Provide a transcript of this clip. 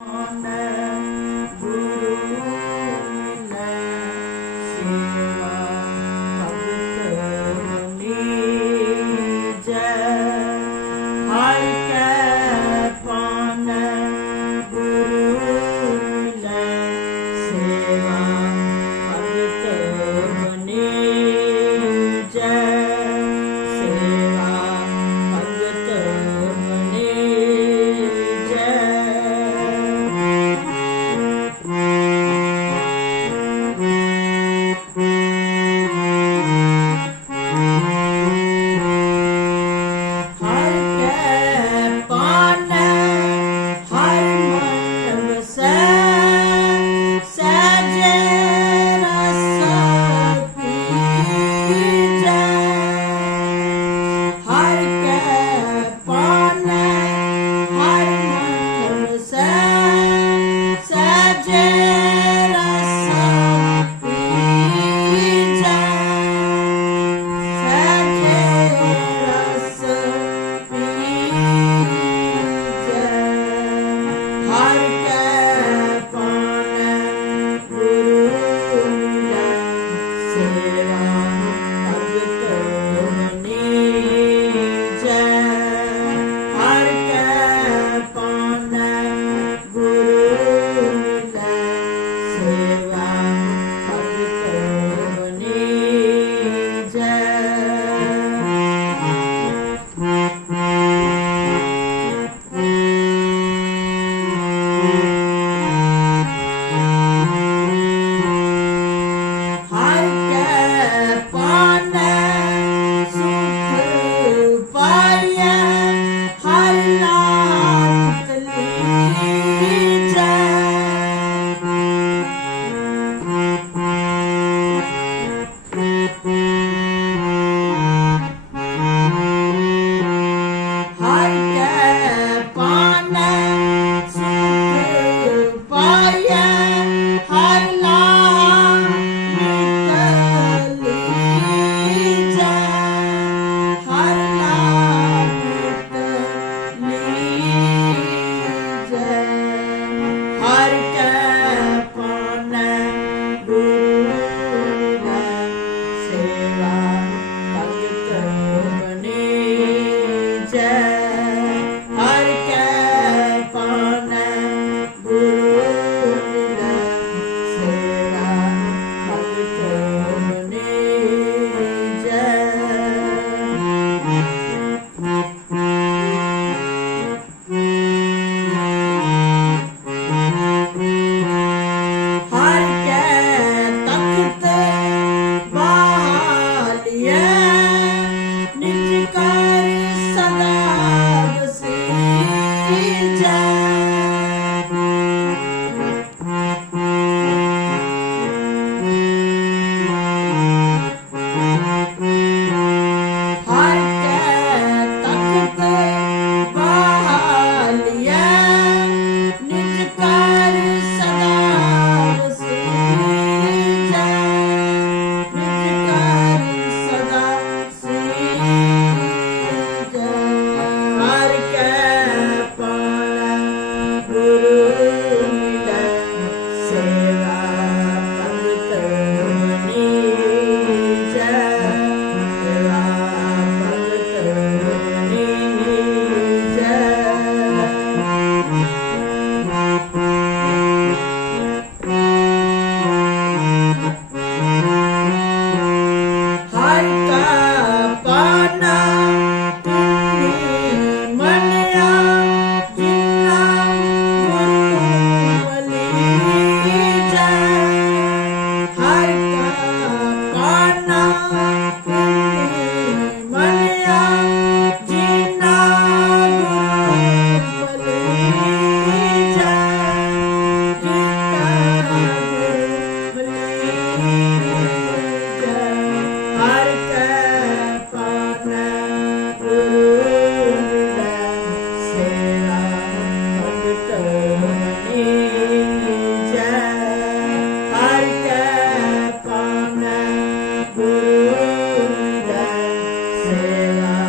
Amen. Thank será.